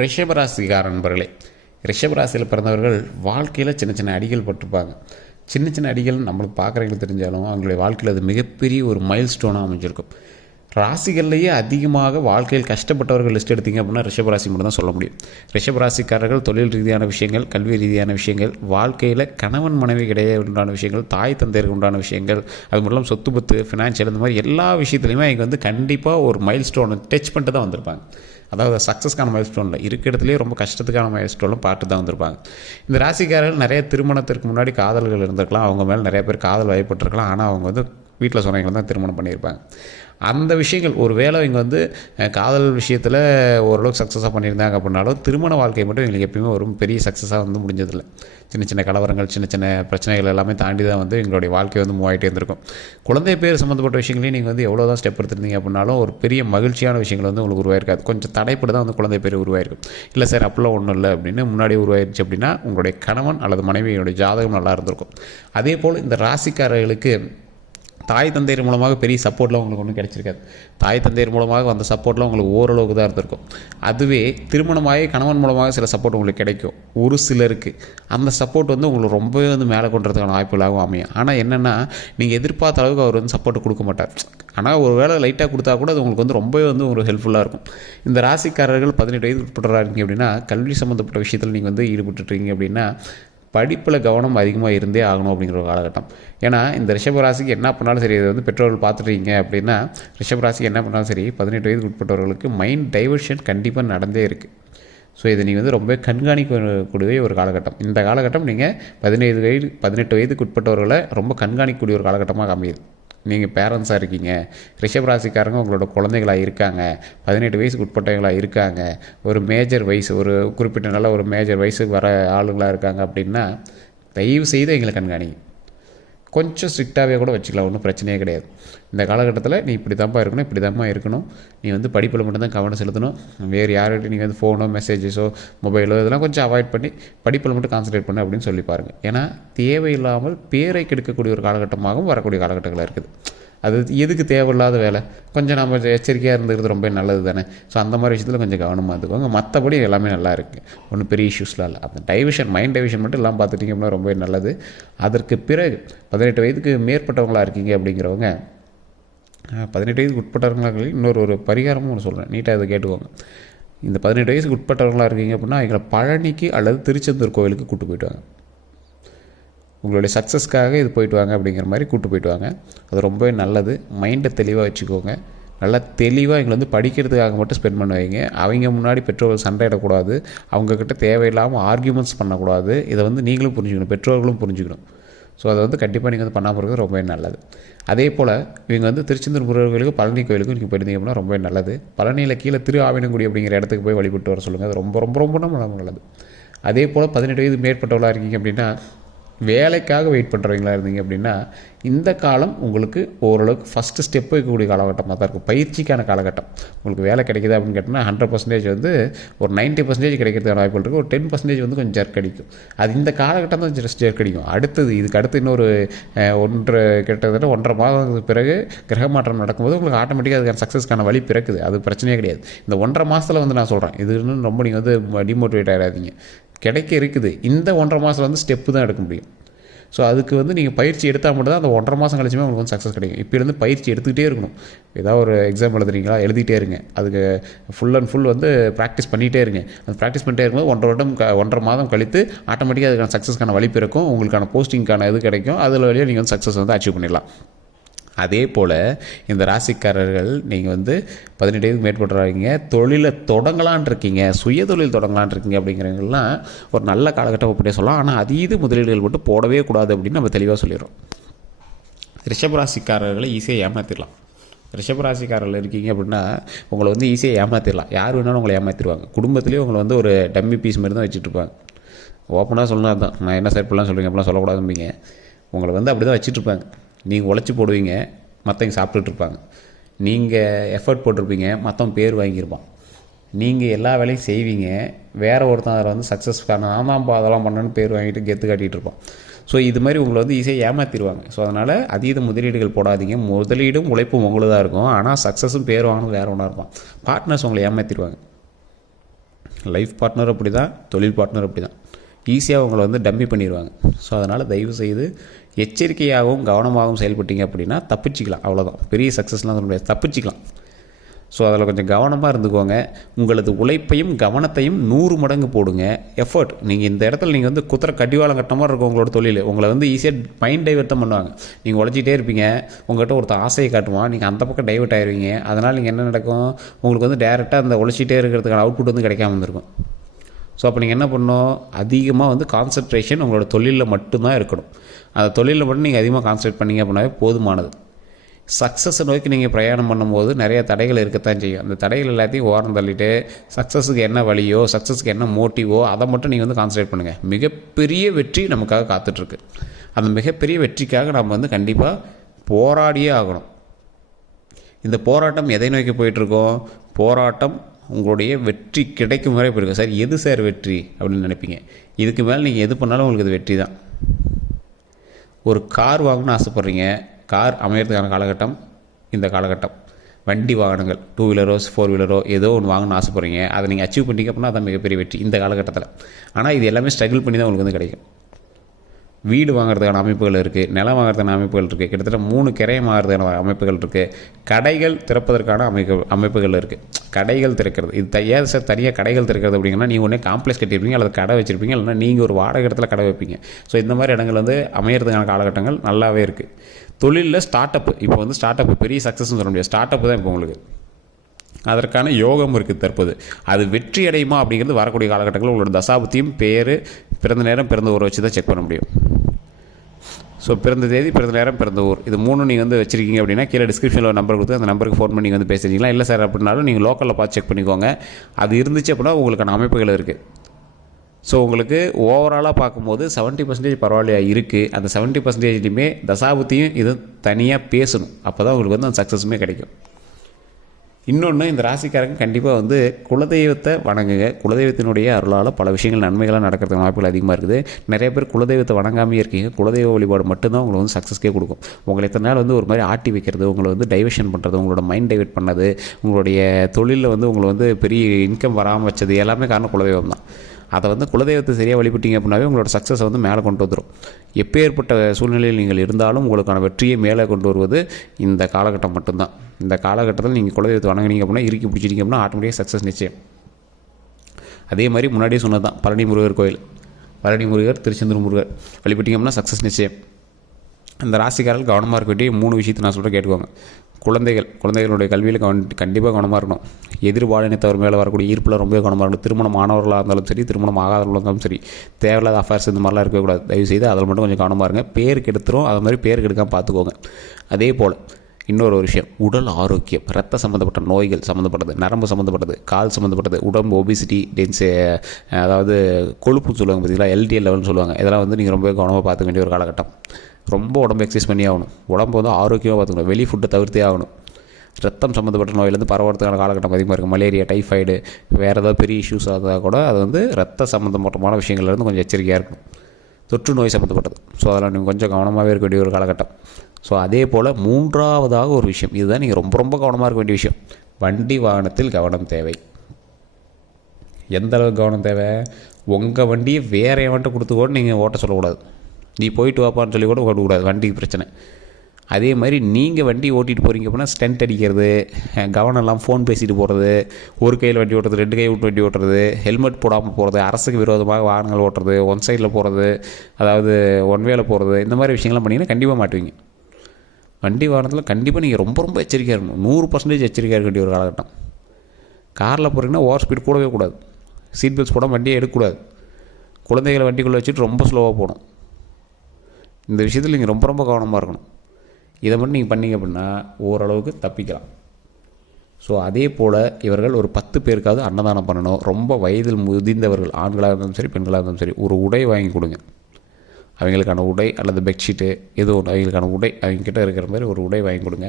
ரிஷபராசிக்கார நண்பர்களே, ரிஷபராசியில் பிறந்தவர்கள் வாழ்க்கையில் சின்ன சின்ன அடிகள் பட்டிருப்பாங்க. சின்ன சின்ன அடிகள் நம்மளுக்கு பார்க்குறவங்களுக்கு தெரிஞ்சாலும் அவங்களுடைய வாழ்க்கையில் அது மிகப்பெரிய ஒரு மைல் ஸ்டோனாக அமைஞ்சிருக்கும். ராசிகள்லேயே அதிகமாக வாழ்க்கையில் கஷ்டப்பட்டவர்கள் லிஸ்ட் எடுத்திங்க அப்படின்னா ரிஷபராசி மட்டும் தான் சொல்ல முடியும். ரிஷபராசிக்காரர்கள் தொழில் ரீதியான விஷயங்கள், கல்வி ரீதியான விஷயங்கள், வாழ்க்கையில் கணவன் மனைவி இடையே உண்டான விஷயங்கள், தாய் தந்தையருக்கு உண்டான விஷயங்கள், அது மட்டும் இல்லாமல் சொத்து பத்து, ஃபினான்ஷியல், இந்த மாதிரி எல்லா விஷயத்துலையுமே இங்கே கண்டிப்பாக ஒரு மைல் ஸ்டோனை டச் பண்ணிட்டு தான் வந்திருப்பாங்க. அதாவது சக்ஸஸ்க்கான மைல் ஸ்டோனில் இருக்கிற இடத்துலேயே ரொம்ப கஷ்டத்துக்கான மைல் ஸ்டோனில் பார்த்து தான் வந்திருப்பாங்க. இந்த ராசிக்காரர்கள் நிறைய திருமணத்திற்கு முன்னாடி காதல்கள் இருந்திருக்கலாம், அவங்க மேலே நிறைய பேர் காதல் வயப்பட்டிருக்கலாம். ஆனால் அவங்க வீட்டில் சொன்னவங்களை தான் திருமணம் பண்ணியிருப்பாங்க. அந்த விஷயங்கள் ஒரு வேளை இவங்க காதல் விஷயத்தில் ஓரளவுக்கு சக்ஸஸாக பண்ணியிருந்தாங்க அப்படின்னாலும் திருமண வாழ்க்கை மட்டும் எங்களுக்கு எப்பயுமே ஒரு பெரிய சக்ஸஸாக முடிஞ்சதில்லை. சின்ன சின்ன கலவரங்கள், சின்ன சின்ன பிரச்சனைகள் எல்லாமே தாண்டி தான் எங்களுடைய வாழ்க்கை மூவ் ஆகிட்டே இருந்திருக்கும். குழந்தை பேர் சம்மந்தப்பட்ட விஷயங்களையும் நீங்கள் எவ்வளோ தான் ஸ்டெப் எடுத்துருந்தீங்க அப்படின்னாலும் ஒரு பெரிய மகிழ்ச்சியான விஷயங்கள் உங்களுக்கு உருவாயிருக்காது. கொஞ்சம் தடைப்பட்டு தான் குழந்தை பேர் உருவாயிருக்கும். இல்லை சார் அப்படிலாம் ஒன்றும் இல்லை அப்படின்னு முன்னாடி உருவாயிருச்சு அப்படின்னா உங்களுடைய கணவன் அல்லது மனைவியோடைய ஜாதகம் நல்லா இருந்திருக்கும். அதே போல் இந்த ராசிக்காரர்களுக்கு தாய் தந்தையர் மூலமாக பெரிய சப்போர்ட்லாம் உங்களுக்கு ஒன்றும் கிடச்சிருக்காது. தாய் தந்தையர் மூலமாக அந்த சப்போர்ட்லாம் உங்களுக்கு ஓரளவுக்கு தான் இருந்திருக்கும். அதுவே திருமணமாகி கணவன் மூலமாக சில சப்போர்ட் உங்களுக்கு கிடைக்கும். ஒரு சிலருக்கு அந்த சப்போர்ட் உங்களுக்கு ரொம்பவே மேலே கொண்டுறதுக்கான வாய்ப்புகளாகவும் அமையும். ஆனால் என்னென்னா நீங்கள் எதிர்பார்த்த அளவுக்கு அவர் சப்போர்ட் கொடுக்க மாட்டார். ஆனால் ஒரு வேளை லைட்டாக கொடுத்தா கூட அது உங்களுக்கு ரொம்பவே ஒரு ஹெல்ப்ஃபுல்லாக இருக்கும். இந்த ராசிக்காரர்கள் 18 வயது உட்படுறாங்க அப்படின்னா கல்வி சம்மந்தப்பட்ட விஷயத்தில் நீங்கள் ஈடுபட்டுருக்கீங்க அப்படின்னா படிப்பில் கவனம் அதிகமாக இருந்தே ஆகணும் அப்படிங்கிற ஒரு காலகட்டம். ஏன்னா இந்த ரிஷபராசிக்கு என்ன பண்ணாலும் சரி, இது பெற்றோர்கள் பார்த்துட்டீங்க அப்படின்னா ரிஷபராசிக்கு என்ன பண்ணாலும் சரி 18 வயதுக்கு உட்பட்டவர்களுக்கு மைண்ட் டைவர்ஷன் கண்டிப்பாக நடந்தே இருக்குது. ஸோ இதை நீங்கள் ரொம்ப கண்காணிக்கக்கூடிய ஒரு காலகட்டம். இந்த காலகட்டம் நீங்கள் 18 வயதுக்கு உட்பட்டவர்களை ரொம்ப கண்காணிக்கக்கூடிய ஒரு காலகட்டமாக அமையுது. நீங்கள் பேரண்ட்ஸாக இருக்கீங்க, ரிஷபராசிக்காரங்க உங்களோட குழந்தைகளாக இருக்காங்க, 18 வயசுக்கு உட்பட்டவங்களாக இருக்காங்க, ஒரு மேஜர் வயசு, ஒரு குறிப்பிட்ட நல்ல ஒரு மேஜர் வயசுக்கு வர ஆளுங்களாக இருக்காங்க அப்படின்னா தயவு செய்து எங்களை கண்காணிங்க. கொஞ்சம் ஸ்ட்ரிக்டாகவே கூட வச்சுக்கலாம், ஒன்றும் பிரச்சனையே கிடையாது. இந்த காலகட்டத்தில் நீ இப்படி தான்ப்பா இருக்கணும், இப்படி தான்ப்பா இருக்கணும், நீ படிப்பில் மட்டும்தான் கவனம் செலுத்தணும், வேறு யார்கிட்டையும் நீங்கள் ஃபோனோ மெசேஜஸோ மொபைலோ இதெல்லாம் கொஞ்சம் அவாய்ட் பண்ணி படிப்பில் மட்டும் கான்சன்ட்ரேட் பண்ணு அப்படின்னு சொல்லி பாருங்கள். ஏன்னா தேவையில்லாமல் பேரை கெடுக்கக்கூடிய ஒரு காலகட்டமாகவும் வரக்கூடிய காலகட்டங்களாக இருக்குது. அது எதுக்கு தேவையில்லாத வேலை, கொஞ்சம் நம்ம எச்சரிக்கையாக இருந்துக்கிறது ரொம்ப நல்லது தானே. ஸோ அந்த மாதிரி விஷயத்தில் கொஞ்சம் கவனமாக இருந்துக்கோங்க. மற்றபடி எல்லாமே நல்லா இருக்குது, ஒன்றும் பெரிய இஷ்யூஸ்லாம் இல்லை. அந்த டைவிஷன், மைண்ட் டைவிஷன் மட்டும் எல்லாம் பார்த்துட்டிங்க அப்படின்னா ரொம்ப நல்லது. அதற்கு பிறகு 18 வயதுக்கு மேற்பட்டவங்களாக இருக்கீங்க அப்படிங்கிறவங்க 18 வயதுக்கு உட்பட்டவங்களாக இன்னொரு பரிகாரமும் ஒன்று சொல்கிறேன், நீட்டாக அதை கேட்டுக்கோங்க. இந்த 18 வயதுக்கு உட்பட்டவங்களாக இருக்கீங்க அப்படின்னா எங்களை பழனிக்கு அல்லது திருச்செந்தூர் கோவிலுக்கு கூப்பிட்டு போயிட்டு வாங்க. உங்களுடைய சக்ஸஸ்க்காக இது போயிட்டு வாங்க அப்படிங்கிற மாதிரி கூப்பிட்டு போயிட்டு வாங்க. அது ரொம்பவே நல்லது. மைண்டை தெளிவாக வச்சுக்கோங்க. நல்லா தெளிவாக எங்களை படிக்கிறதுக்காக மட்டும் ஸ்பெண்ட் பண்ண வைங்க. அவங்க முன்னாடி பெற்றோர்கள் சண்டையிடக்கூடாது, அவங்கக்கிட்ட தேவையில்லாமல் ஆர்கியூமெண்ட்ஸ் பண்ணக்கூடாது. இதை நீங்களும் புரிஞ்சுக்கணும், பெற்றோர்களும் புரிஞ்சுக்கணும். ஸோ அதை கண்டிப்பாக நீங்கள் பண்ணாமல் இருக்கிறது ரொம்பவே நல்லது. அதே போல் இவங்க திருச்செந்தூர் முருகர் கோயிலுக்கு, பழனி கோயிலுக்கும் நீங்கள் போயிருந்தீங்க அப்படின்னா ரொம்பவே நல்லது. பழனியில் கீழே திரு ஆவினங்குடி அப்படிங்கிற இடத்துக்கு போய் வழிபட்டு வர சொல்லுங்கள். அது ரொம்ப ரொம்ப ரொம்ப நல்லது. அதே போல் 18 வயது மேற்பட்டவர்களாக இருக்கீங்க அப்படின்னா வேலைக்காக வெயிட் பண்ணுறவங்களா இருந்தீங்க அப்படின்னா இந்த காலம் உங்களுக்கு ஓரளவுக்கு ஃபஸ்ட்டு ஸ்டெப் வைக்கக்கூடிய காலகட்டமாக தான் இருக்கும். பயிற்சிக்கான காலகட்டம். உங்களுக்கு வேலை கிடைக்குது அப்படின்னு கேட்டிங்கன்னா 100% ஒரு 90% கிடைக்கிறதுக்கான வாய்ப்புகள் இருக்குது. ஒரு 10% கொஞ்சம் ஜர்க் அடிக்கும். அது இந்த காலகட்டம் தான் ஜஸ்ட் ஜர்க் அடிக்கும். இதுக்கு அடுத்து இன்னொரு கிட்டத்தட்ட 1.5 மாதத்துக்கு பிறகு கிரக மாற்றம் நடக்கும்போது உங்களுக்கு ஆட்டோமேட்டிக்காக அதுக்கான சக்ஸஸ்க்கான வழி பிறக்குது. அது பிரச்சனையே கிடையாது. இந்த 1.5 மாதத்தில் நான் சொல்கிறேன், இது இன்னும் ரொம்ப நீங்கள் டிமோட்டிவேட் ஆகிடாதீங்க. கிடைக்க இருக்குது. இந்த 1.5 மாதத்தில் ஸ்டெப்பு தான் எடுக்க முடியும். ஸோ அதுக்கு நீங்கள் பயிற்சி எடுத்தால் மட்டும் தான் அந்த 1.5 மாதம் கழிச்சுமே உங்களுக்கு சக்ஸஸ் கிடைக்கும். இப்போலேருந்து பயிற்சி எடுத்துக்கிட்டே இருக்கணும். ஏதாவது ஒரு எக்ஸாம் எழுதுறீங்களா, எழுதிட்டே இருங்க. அதுக்கு ஃபுல் அண்ட் ஃபுல் ப்ராக்டிஸ் பண்ணிகிட்டே இருங்க. அது ப்ராக்டிஸ் பண்ணிட்டே இருக்கும்போது 1.5 மாதம் கழித்து ஆட்டோமேட்டிக்காக அதுக்கான சக்ஸஸ்க்கான வழி பிறக்கும். உங்களுக்கான போஸ்டிங்கான இது கிடைக்கும். அதில் வழியாக நீங்கள் சக்ஸஸ் அச்சீவ் பண்ணிடலாம். அதே போல் இந்த ராசிக்காரர்கள் நீங்கள் 18 வயதுக்கு மேற்பட்டுறாங்க, தொழிலை தொடங்கலான் இருக்கீங்க, சுய தொழில் தொடங்கலான் இருக்கீங்க அப்படிங்கிறவங்கலாம் ஒரு நல்ல காலகட்டம் அப்படியே சொல்லலாம். ஆனால் அதீத முதலீடுகள் மட்டும் போடவே கூடாது அப்படின்னு நம்ம தெளிவாக சொல்லிடுறோம். ரிஷபராசிக்காரர்களை ஈஸியாக ஏமாற்றிடலாம். ரிஷபராசிக்காரர்கள் இருக்கீங்க அப்படின்னா உங்களை ஈஸியாக ஏமாற்றிடலாம். யார் வேணாலும் உங்களை ஏமாற்றிடுவாங்க. குடும்பத்துலேயே உங்களை ஒரு டம்மி பீஸ் மாதிரி தான் வச்சுட்ருப்பாங்க. ஓப்பனாக சொல்லணும் தான், நான் என்ன சார் இப்படிலாம் சொல்கிறீங்க, அப்படிலாம் சொல்லக்கூடாதும்பீங்க. உங்களை அப்படி தான் வச்சுட்ருப்பாங்க. நீங்கள் உழைச்சி போடுவீங்க, மற்றவங்க சாப்பிட்டுட்ருப்பாங்க. நீங்கள் எஃபர்ட் போட்டிருப்பீங்க, மற்றவங்க பேர் வாங்கியிருப்பான். நீங்கள் எல்லா வேலையும் செய்வீங்க, வேறு ஒருத்தன் அதில் சக்ஸஸ்க்கான ஆமாம்பா அதெல்லாம் பண்ணணுன்னு பேர் வாங்கிட்டு கெத்து காட்டிகிட்டு இருப்பான். ஸோ இது மாதிரி உங்களை ஈஸியாக ஏமாற்றிடுவாங்க. ஸோ அதனால் அதீத முதலீடுகள் போடாதீங்க. முதலீடும் உழைப்பும் உங்களுக்கு தான் இருக்கும். ஆனால் சக்ஸஸும் பேர் வாங்கணும் வேறு ஒன்றா இருப்பான். பார்ட்னர்ஸ் உங்களை ஏமாற்றிடுவாங்க. லைஃப் பார்ட்னர் அப்படி தான், தொழில் பார்ட்னர் அப்படி தான். ஈஸியாக உங்களை வந்து டம்மி பண்ணிடுவாங்க. ஸோ அதனால் தயவுசெய்து எச்சரிக்கையாகவும் கவனமாகவும் செயல்பட்டீங்க அப்படின்னா தப்பிச்சிக்கலாம். அவ்வளோதான். பெரிய சக்ஸஸ்லாம் சொல்ல முடியாது, தப்பிச்சிக்கலாம். ஸோ அதில் கொஞ்சம் கவனமாக இருந்துக்கோங்க. உங்களது உழைப்பையும் கவனத்தையும் 100 மடங்கு போடுங்க. எஃபர்ட். நீங்கள் இந்த இடத்துல நீங்கள் வந்து கடிவாளம் கட்ட மாதிரி இருக்கும் உங்களோட தொழில். உங்களை வந்து ஈஸியாக மைண்ட் டைவர்ட் தான் பண்ணுவாங்க. நீங்கள் உழைச்சிட்டே இருப்பீங்க, உங்கள்கிட்ட ஒருத்தர் ஆசையை காட்டுவான், நீங்கள் அந்த பக்கம் டைவர்ட் ஆயிடுவீங்க. அதனால் நீங்கள் என்ன நடக்கும், உங்களுக்கு வந்து டேரெக்டாக அந்த உழைச்சிட்டே இருக்கிறதுக்கான அவுட்புட் வந்து கிடைக்காம இருந்திருக்கும். ஸோ அப்போ நீங்கள் என்ன பண்ணணும், அதிகமாக வந்து கான்சன்ட்ரேஷன் உங்களோட தொழிலில் மட்டும்தான் இருக்கணும். அந்த தொழிலில் மட்டும் நீங்கள் அதிகமாக கான்சன்ட்ரேட் பண்ணிங்க அப்படின்னாவே போதுமானது. சக்ஸஸை நோக்கி நீங்கள் பிரயாணம் பண்ணும்போது நிறைய தடைகள் இருக்கத்தான் செய்யும். அந்த தடைகள் எல்லாத்தையும் ஓரம் தள்ளிட்டு சக்ஸஸுக்கு என்ன வழியோ, சக்ஸஸுக்கு என்ன மோட்டிவோ அதை மட்டும் நீங்கள் வந்து கான்சன்ட்ரேட் பண்ணுங்கள். மிகப்பெரிய வெற்றி நமக்காக காத்துட்ருக்கு. அந்த மிகப்பெரிய வெற்றிக்காக நம்ம வந்து கண்டிப்பாக போராடியே ஆகணும். இந்த போராட்டம் எதை நோக்கி போயிட்டுருக்கோம், போராட்டம் உங்களுடைய வெற்றி கிடைக்கும் வரை போயிருக்கும். சார் எது சார் வெற்றி அப்படின்னு நினைப்பீங்க. இதுக்கு மேலே நீங்கள் எது பண்ணாலும் உங்களுக்கு அது வெற்றி தான். ஒரு கார் வாங்கணும்னு ஆசைப்பட்றீங்க, கார் அமையறதுக்கான காலகட்டம் இந்த காலகட்டம். வண்டி வாகனங்கள் 2 வீலரோ 4 வீலரோ ஏதோ ஒன்று வாங்கணும்னு ஆசைப்பட்றீங்க, அதை நீங்கள் அச்சீவ் பண்ணிங்க அப்படின்னா அதான் மிகப்பெரிய வெற்றி இந்த காலகட்டத்தில். ஆனால் இது எல்லாமே ஸ்ட்ரகிள் பண்ணி தான் உங்களுக்கு வந்து கிடைக்கும். வீடு வாங்குறதுக்கான அமைப்புகள் இருக்குது, நிலம் வாங்குறதுக்கான அமைப்புகள் இருக்குது, கிட்டத்தட்ட 3 கிரையம் வாங்குறதுக்கான அமைப்புகள் இருக்குது, கடைகள் திறப்பதற்கான அமைப்புகள் இருக்குது. கடைகள் திறக்கிறது இது ஏன் சார் தனியாக கடைகள் திறக்கிறது அப்படிங்கன்னா, நீங்கள் ஒன்றே காம்ப்ளெக்ஸ் கட்டியிருப்பீங்க அல்லது கடை வச்சுருப்பீங்க, இல்லைனா நீங்கள் ஒரு வாடகை இடத்துல கடை வைப்பீங்க. ஸோ இந்த மாதிரி இடங்கள் வந்து அமையறதுக்கான காலகட்டங்கள் நல்லாவே இருக்குது. தொழிலில் ஸ்டார்ட் அப், இப்போ வந்து ஸ்டார்ட் அப் பெரிய சக்ஸஸ்ன்னு சொல்ல முடியாது, ஸ்டார்ட் அப் தான் இப்போ உங்களுக்கு அதற்கான யோகம் இருக்குது தற்போது. அது வெற்றி அடையுமா அப்படிங்கிறது வரக்கூடிய காலகட்டங்களில் உங்களோட தசாபுத்தியும் பேர், பிறந்த நேரம், பிறந்த ஊரை வச்சு தான் செக் பண்ண முடியும். ஸோ பிறந்த தேதி, பிறந்த நேரம், பிறந்த ஊர், இது 3 நீங்கள் வந்து வச்சுருக்கீங்க அப்படின்னா கீழே டிஸ்கிரிப்ஷனில் ஒரு நம்பர் கொடுத்து அந்த நம்பருக்கு ஃபோன் பண்ணி நீங்கள் வந்து பேசுறீங்களா. இல்லை சார் அப்படின்னாலும் நீங்கள் லோக்கலில் பார்த்து செக் பண்ணிக்கோங்க. அது இருந்துச்சு அப்படின்னா உங்களுக்கான அமைப்புகள் இருக்குது. ஸோ உங்களுக்கு ஓவராலாக பார்க்கும்போது 70% பரவாயில்லையா இருக்குது. அந்த 70%லையுமே தசாபுத்தியும் இது தனியாக பேசணும். அப்போ தான் உங்களுக்கு வந்து அந்த சக்ஸஸுமே கிடைக்கும். இன்னொன்று, இந்த ராசிக்காரங்க கண்டிப்பாக வந்து குலதெய்வத்தை வணங்குங்க. குலதெய்வத்தினுடைய அருளால் பல விஷயங்கள் நன்மைகளாக நடக்கிறதுக்கு வாய்ப்புகள் அதிகமாக இருக்குது. நிறைய பேர் குலதெய்வத்தை வணங்காமே இருக்கீங்க. குலதெய்வ வழிபாடு மட்டும்தான் உங்களை வந்து சக்ஸஸ்க்கே கொடுக்கும். உங்களை இத்தனை நாள் வந்து ஒரு மாதிரி ஆட்டி வைக்கிறது, உங்களை வந்து டைவர்ஷன் பண்ணுறது, உங்களோட மைண்ட் டைவர்ட் பண்ணது, உங்களுடைய தொழிலில் வந்து உங்களை வந்து பெரிய இன்கம் வராமல் வச்சது எல்லாமே காரணம் குலதெய்வம் தான். அதை வந்து குலதெய்வத்தை சரியாக வழிபட்டீங்க அப்படின்னாவே உங்களோட சக்ஸஸை வந்து மேலே கொண்டு வந்துடும். எப்பேற்பட்ட சூழ்நிலையில் நீங்கள் இருந்தாலும் உங்களுக்கான வெற்றியை மேலே கொண்டு வருவது இந்த காலகட்டம் மட்டும்தான். இந்த காலகட்டத்தில் நீங்கள் குலதெய்வத்தை வணங்கினீங்க அப்படின்னா, இறுக்கி பிடிச்சிட்டிங்க அப்படின்னா ஆட்டோமேட்டிக்காக சக்ஸஸ் நிச்சயம். அதே மாதிரி முன்னாடியே சொன்னது தான், பழனி முருகர் கோயில், பழனி முருகர், திருச்செந்தூர் முருகர் வழிபட்டீங்க அப்படின்னா சக்ஸஸ் நிச்சயம். அந்த ராசிக்காரர்கள் கவனமாக இருக்க வேண்டிய 3 விஷயத்தை நான் சொல்கிறேன், கேட்டுக்கோங்க. குழந்தைகளுடைய கல்வியில் கண்டிப்பாக கவனமாக இருக்கணும். எதிர்பாலினத்தவர் மேலே வரக்கூடிய ஈர்ப்பில் ரொம்ப கவனமாக இருக்கணும். திருமணம் ஆனவர்களாக இருந்தாலும் சரி, திருமணம் ஆகாதவர்களாக இருந்தாலும் சரி, தேவையில்லாத அஃபேர்ஸ் இந்த மாதிரிலாம் இருக்கக்கூடாது. தயவுசெய்து அதில் மட்டும் கொஞ்சம் கவனமாக இருங்க. பேர் கெடுத்துரும், அது மாதிரி பேர் கெடுக்காமல் பார்த்துக்கோங்க. அதே போல் இன்னொரு விஷயம், உடல் ஆரோக்கியம், ரத்த சம்மந்தப்பட்ட நோய்கள் சம்மந்தப்பட்டது, நரம்பு சம்மந்தப்பட்டது, கால் சம்மந்தப்பட்டது, உடம்பு ஒபிசிட்டி, அதாவது கொழுப்புன்னு சொல்லுவாங்க பார்த்தீங்களா, எல்டிஎல் லெவல்னு சொல்லுவாங்க. இதெல்லாம் வந்து நீங்கள் ரொம்ப கவனமாக பார்த்துக்க வேண்டிய ஒரு காலகட்டம். ரொம்ப உடம்பு எக்ஸசைஸ் பண்ணி ஆகணும். உடம்பு வந்து ஆரோக்கியமாக பார்த்துக்கணும். வெளி ஃபுட்டை தவிர்த்தே ஆகணும். ரத்தம் சம்மந்தப்பட்ட நோயிலேருந்து பரவறதுக்கான காலகட்டம் அதிகமாக இருக்குது. மலேரியா, டைஃபாய்டு, வேறு ஏதாவது பெரிய இஷ்யூஸ் ஆகுதா கூட அது வந்து ரத்த சம்மந்தப்பட்டமான விஷயங்கள்லேருந்து கொஞ்சம் எச்சரிக்கையாக இருக்கணும். தொற்று நோய் சம்மந்தப்பட்டது. ஸோ அதெல்லாம் நீங்கள் கொஞ்சம் கவனமாகவே இருக்க வேண்டிய ஒரு காலகட்டம். ஸோ அதே போல் 3ஆவதாக ஒரு விஷயம், இதுதான் நீங்கள் ரொம்ப ரொம்ப கவனமாக இருக்க வேண்டிய விஷயம். வண்டி வாகனத்தில் கவனம் தேவை. எந்த அளவுக்கு கவனம் தேவை, உங்கள் வண்டியை வேறு எவன்ட்டு கொடுத்து கூட நீங்கள் ஓட்ட சொல்லக்கூடாது. நீ போயிட்டு வாப்பான்னு சொல்லி கூட ஓட்டக்கூடாது, வண்டிக்கு பிரச்சனை. அதே மாதிரி நீங்கள் வண்டி ஓட்டிகிட்டு போகிறீங்க அப்படின்னா ஸ்டண்ட் அடிக்கிறது, கவனம் எல்லாம் ஃபோன் பேசிட்டு போகிறது, ஒரு கையில் வண்டி ஓட்டுறது, 2 கை விட்டு வண்டி ஓட்டுறது, ஹெல்மெட் போடாமல் போகிறது, அரசுக்கு விரோதமாக வாகனங்கள் ஓட்டுறது, ஒன் சைடில் போகிறது, அதாவது ஒன் வேல போகிறது, இந்த மாதிரி விஷயங்கள்லாம் பண்ணிங்கன்னா கண்டிப்பாக மாட்டுவீங்க. வண்டி வாகனத்தில் கண்டிப்பாக நீங்கள் ரொம்ப ரொம்ப எச்சரிக்கையாக இருக்கணும். 100% எச்சரிக்கையாக இருக்க வேண்டிய ஒரு காலகட்டம். காரில் போகிறீங்கன்னா ஓவர் ஸ்பீட் கூடவே கூடாது. சீட் பெல்ட்ஸ் போடாமல் வண்டியை எடுக்கக்கூடாது. குழந்தைகளை வண்டிக்குள்ளே வச்சுட்டு ரொம்ப ஸ்லோவாக போகணும். இந்த விஷயத்தில் நீங்கள் ரொம்ப ரொம்ப கவனமாக இருக்கணும். இதை மட்டும் நீங்கள் பண்ணிங்க அப்படின்னா ஓரளவுக்கு தப்பிக்கலாம். ஸோ அதே போல் இவர்கள் ஒரு 10 பேருக்காவது அன்னதானம் பண்ணணும். ரொம்ப வயதில் முதிர்ந்தவர்கள், ஆண்களாக இருந்தாலும் சரி, பெண்களாக இருந்தாலும் சரி, ஒரு உடை வாங்கி கொடுங்க. அவங்களுக்கான உடை அல்லது பெட்ஷீட்டு ஏதோ ஒன்று, அவங்களுக்கான உடை அவங்கக்கிட்ட இருக்கிற மாதிரி ஒரு உடை வாங்கி கொடுங்க.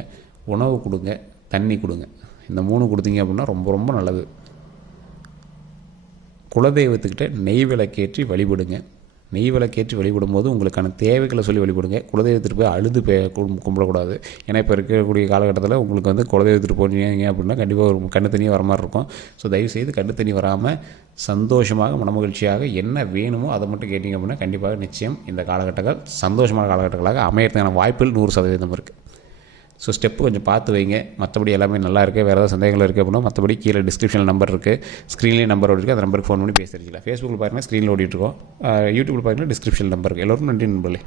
உணவு கொடுங்க, தண்ணி கொடுங்க. இந்த 3 கொடுத்தீங்க அப்படின்னா ரொம்ப ரொம்ப நல்லது. குலதெய்வத்துக்கிட்ட நெய் விளக்கேற்றி வழிபடுங்க. நெய் விளக்கேற்றி வழிபடும்போது உங்களுக்கான தேவைகளை சொல்லி வழிபடுங்க. குலதெய்வத்திற்கு போய் அழுது கும்பிடக்கூடாது. ஏன்னா இப்போ இருக்கக்கூடிய காலகட்டத்தில் உங்களுக்கு வந்து குலதெய்வத்திற்கு போனீங்க அப்படின்னா கண்டிப்பாக ஒரு கண்ணு தண்ணி வர மாதிரி இருக்கும். ஸோ தயவுசெய்து கண்ணு தண்ணி வராமல் சந்தோஷமாக மனமகிழ்ச்சியாக என்ன வேணுமோ அதை மட்டும் கேட்டிங்க அப்படின்னா கண்டிப்பாக நிச்சயம் இந்த காலகட்டங்கள் சந்தோஷமான காலகட்டங்களாக அமையறதுக்கான வாய்ப்புகள் 100% இருக்குது. ஸோ ஸ்டெப்பு கொஞ்சம் பார்த்து வைங்க. மற்றபடி எல்லாமே நல்லா இருக்குது. வேறு ஏதாவது சந்தேகங்கள் இருக்குது அப்படின்னா மற்றபடி கீழே டிஸ்கிரிப்ஷனில் நம்பர் இருக்குது, ஸ்க்ரீன்லேயே நம்பர் இருக்குது. அந்த நம்பருக்கு ஃபோன் பண்ணி பேசி தெரிஞ்சிக்கலாம். ஃபேஸ்புக்கில் பாருங்கள் ஸ்க்ரீனில் ஓடிட்டுருக்கோம், யூடியூப்பில் பாருங்கள் டிஸ்கிரிப்ஷனில் நம்பர் இருக்குது. எல்லோருக்கும் நன்றி நண்பர்களே.